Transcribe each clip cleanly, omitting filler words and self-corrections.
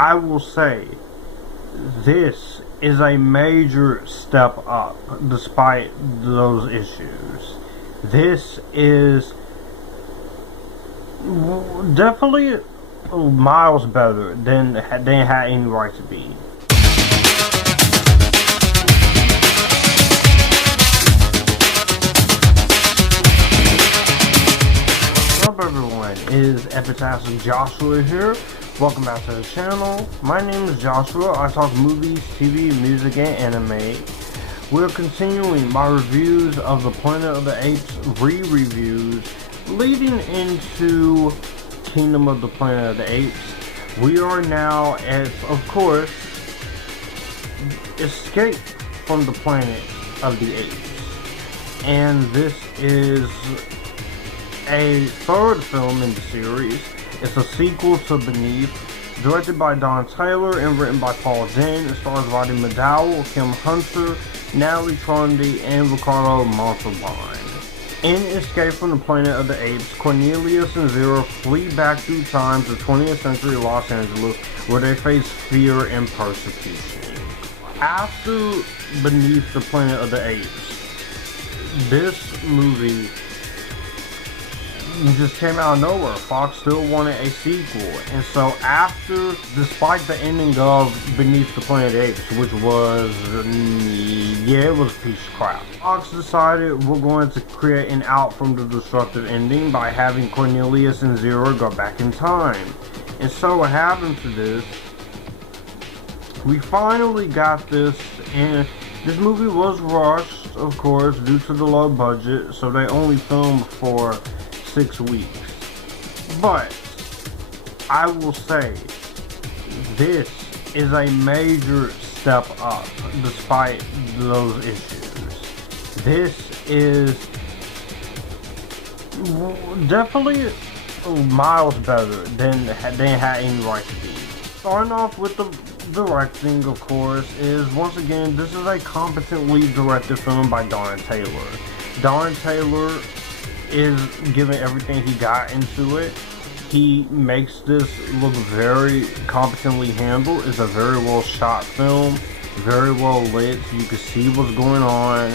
I will say this is a major step up despite those issues. This is definitely miles better than they had any right to be. What's up, everyone? It is Epictastic Joshua here. Welcome back to the channel. My name is Joshua. I talk movies, TV, music, and anime. We're continuing my reviews of the Planet of the Apes re-reviews leading into Kingdom of the Planet of the Apes. We are now at, of course, Escape from the Planet of the Apes. And this is a third film in the series. It's a sequel to Beneath, directed by Don Taylor and written by Paul Dehn. It stars Roddy McDowall, Kim Hunter, Natalie Trundy, and Ricardo Montalban. In Escape from the Planet of the Apes, Cornelius and Zero flee back through time to 20th century Los Angeles, where they face fear and persecution. After Beneath the Planet of the Apes, this movie just came out of nowhere. Fox still wanted a sequel, and so after, despite the ending of Beneath the Planet of the Apes, which was, it was a piece of crap, Fox decided we're going to create an out from the destructive ending by having Cornelius and Zero go back in time. And so what happened to this, we finally got this, and this movie was rushed, of course, due to the low budget, so they only filmed for 6 weeks. But I will say this is a major step up despite those issues. This is definitely miles better than they had any right to be. Starting off with the directing, of course, is once again, this is a competently directed film by Don Taylor. Don Taylor is giving everything he got into it. He makes this look very competently handled. It's a very well shot film, very well lit, so you can see what's going on,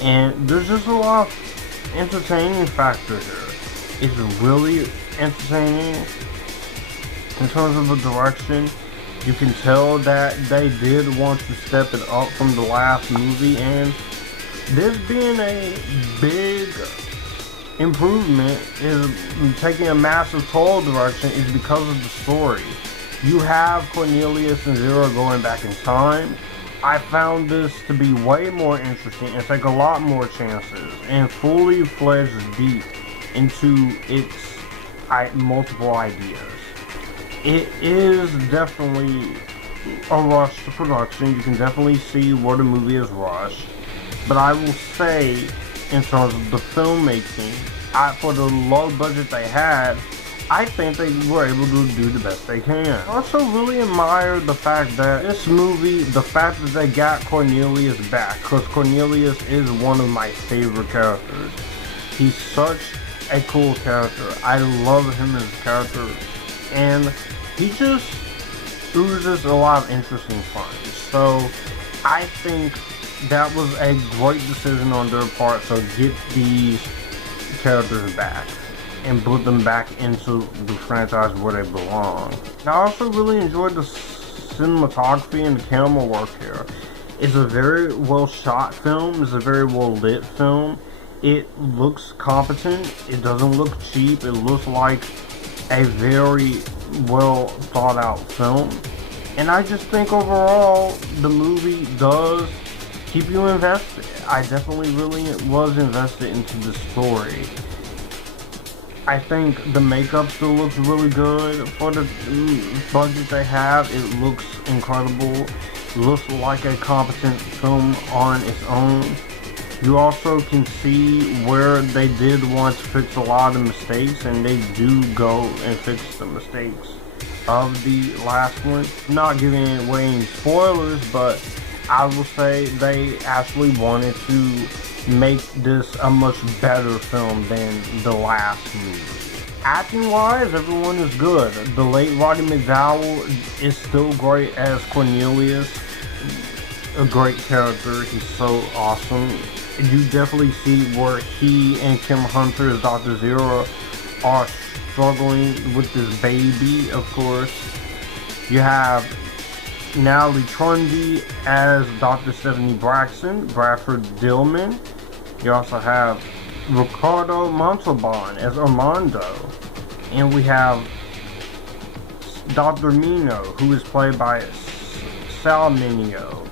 and there's just a lot of entertaining factor here. It's really entertaining in terms of the direction. You can tell that they did want to step it up from the last movie, and this being a big improvement is taking a massive toll direction is because of the story. You have Cornelius and Zero going back in time. I found this to be way more interesting and take a lot more chances and fully fledged deep into its multiple ideas. It is definitely a rush to production. You can definitely see where the movie is rushed, but I will say, in terms of the filmmaking, for the low budget they had, I think they were able to do the best they can. I also really admire the fact that this movie, the fact that they got Cornelius back, because Cornelius is one of my favorite characters. He's such a cool character. I love him as a character, and he just oozes a lot of interesting fun. So I think that was a great decision on their part to get these characters back and put them back into the franchise where they belong. I also really enjoyed the cinematography and the camera work here. It's a very well shot film. It's a very well lit film. It looks competent. It doesn't look cheap. It looks like a very well thought out film. And I just think overall the movie does keep you invested. I definitely really was invested into the story. I think the makeup still looks really good for the budget they have. It looks incredible. It looks like a competent film on its own. You also can see where they did want to fix a lot of mistakes, and they do go and fix the mistakes of the last one. Not giving away any spoilers, but I will say they actually wanted to make this a much better film than the last movie. Acting wise, everyone is good. The late Roddy McDowell is still great as Cornelius. A great character. He's so awesome. You definitely see where he and Kim Hunter as Dr. Zero are struggling with this baby, of course. You have Natalie Trundy as Dr. Stephanie Braxton, Bradford Dillman. You also have Ricardo Montalban as Armando. And we have Dr. Mino, who is played by Sal Mineo.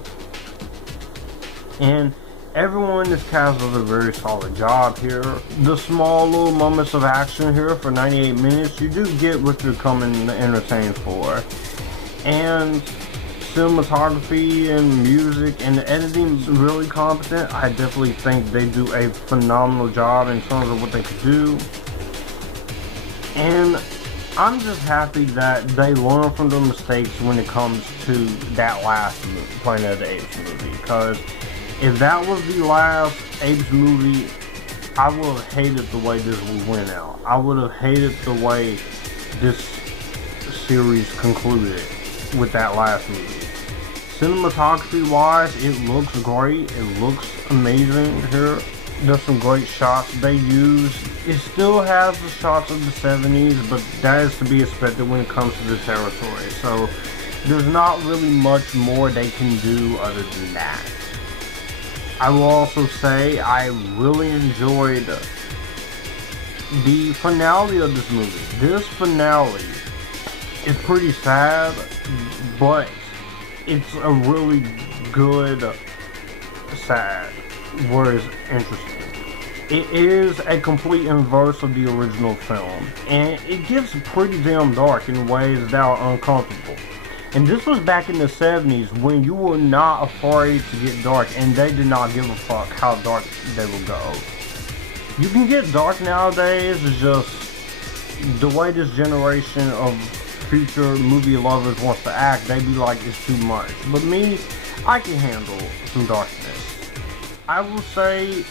And everyone in this cast does a very solid job here. The small little moments of action here for 98 minutes, you do get what you're coming to entertain for. And cinematography and music and the editing is really competent. I definitely think they do a phenomenal job in terms of what they could do. And I'm just happy that they learn from their mistakes when it comes to that last Planet of the Apes movie, because if that was the last Apes movie, I would have hated the way this went out. I would have hated the way this series concluded with that last movie. Cinematography wise, it looks great. It looks amazing here. There's some great shots they use. It still has the shots of the 70s, but that is to be expected when it comes to the territory. So there's not really much more they can do other than that. I will also say I really enjoyed the finale of this movie. This finale is pretty sad, but it's a really good sad, whereas interesting. It is a complete inverse of the original film, and it gets pretty damn dark in ways that are uncomfortable. And this was back in the 70s when you were not afraid to get dark, and they did not give a fuck how dark they would go. You can get dark nowadays, it's just the way this generation of future movie lovers wants to act, they be like, it's too much. But me, I can handle some darkness. I will say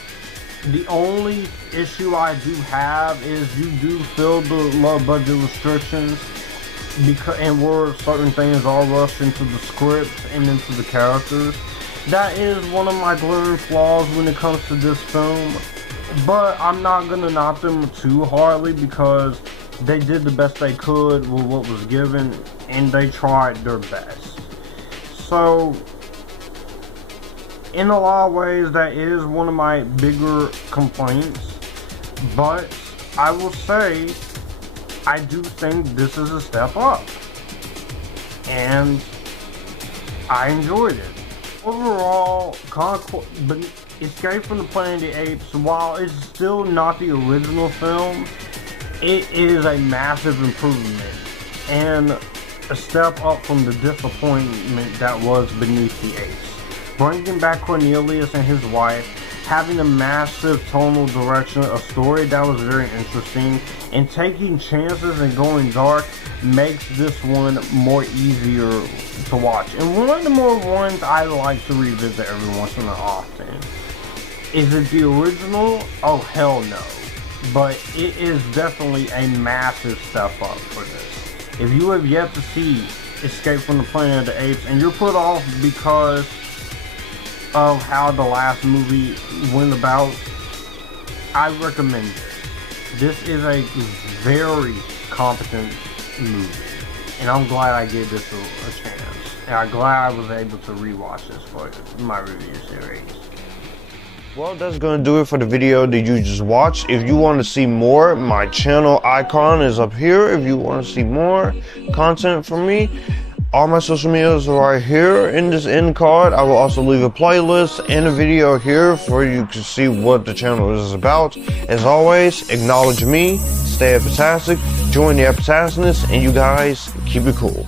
the only issue I do have is you do feel the low budget restrictions, and where certain things are rushed into the script and into the characters. That is one of my glaring flaws when it comes to this film, but I'm not gonna knock them too hardly because they did the best they could with what was given, and they tried their best. So in a lot of ways, that is one of my bigger complaints, but I will say I do think this is a step up, and I enjoyed it. Overall, Escape from the Planet of the Apes, while it's still not the original film, it is a massive improvement and a step up from the disappointment that was Beneath the Apes. Bringing back Cornelius and his wife, having a massive tonal direction, a story that was very interesting, and taking chances and going dark makes this one more easier to watch. And one of the more ones I like to revisit every once in a while often. Is it the original? Oh, hell no. But it is definitely a massive step up for this. If you have yet to see Escape from the Planet of the Apes and you're put off because of how the last movie went about, I recommend it. This is a very competent movie, and I'm glad I gave this a chance. And I'm glad I was able to rewatch this for my review series. Well, that's going to do it for the video that you just watched. If you want to see more, my channel icon is up here. If you want to see more content from me, all my social medias are right here in this end card. I will also leave a playlist and a video here for you to see what the channel is about. As always, acknowledge me, stay epictastic, join the Epictasticness, and you guys keep it cool.